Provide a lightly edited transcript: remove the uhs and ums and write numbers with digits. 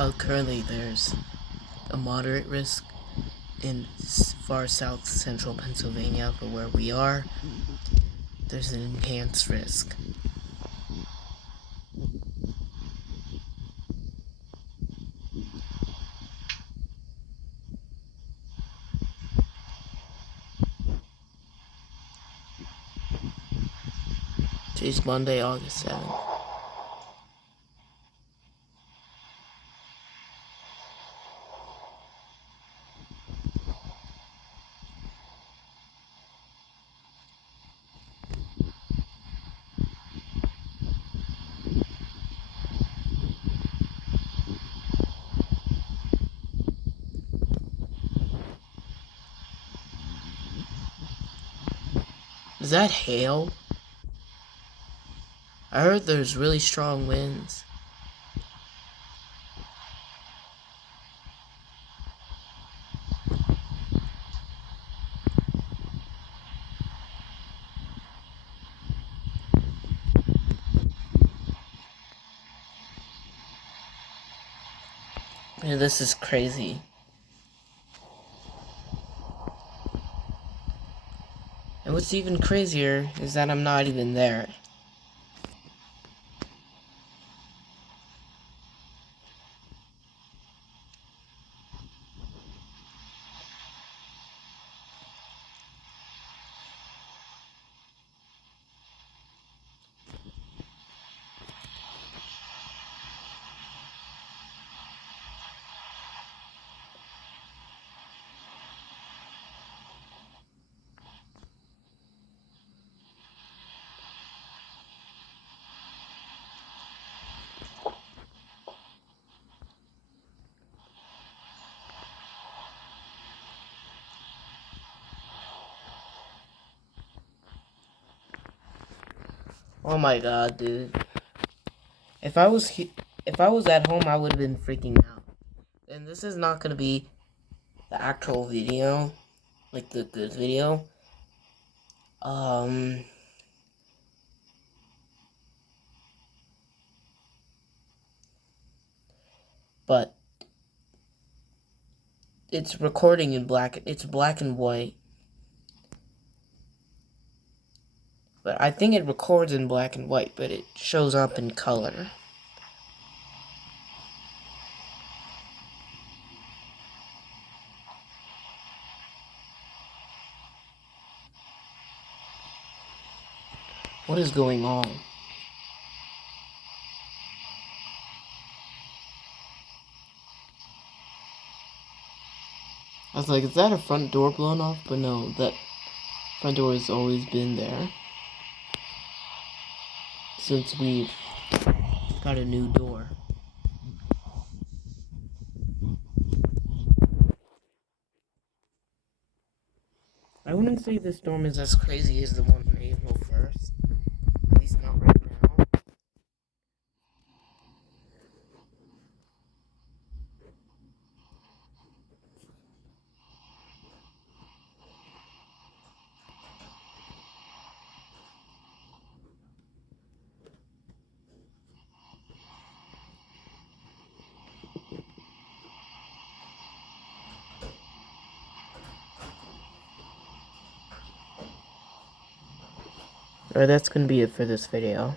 Currently there's a moderate risk in far south central Pennsylvania, but where we are, there's an enhanced risk. Today's Monday, August 7th. Is that hail? I heard there's really strong winds. Man, this is crazy. And what's even crazier is that I'm not even there. Oh my god, dude. If I was at home, I would have been freaking out. And this is not gonna be the actual video, like the good video. But it's recording in it's black and white. But I think it records in black and white, but it shows up in color. What is going on? I was like, is that a front door blown off? But no, that front door has always been there. Since we got a new door. I wouldn't say this storm is as crazy as the one on April 1st. At least not right now. Alright, that's gonna be it for this video.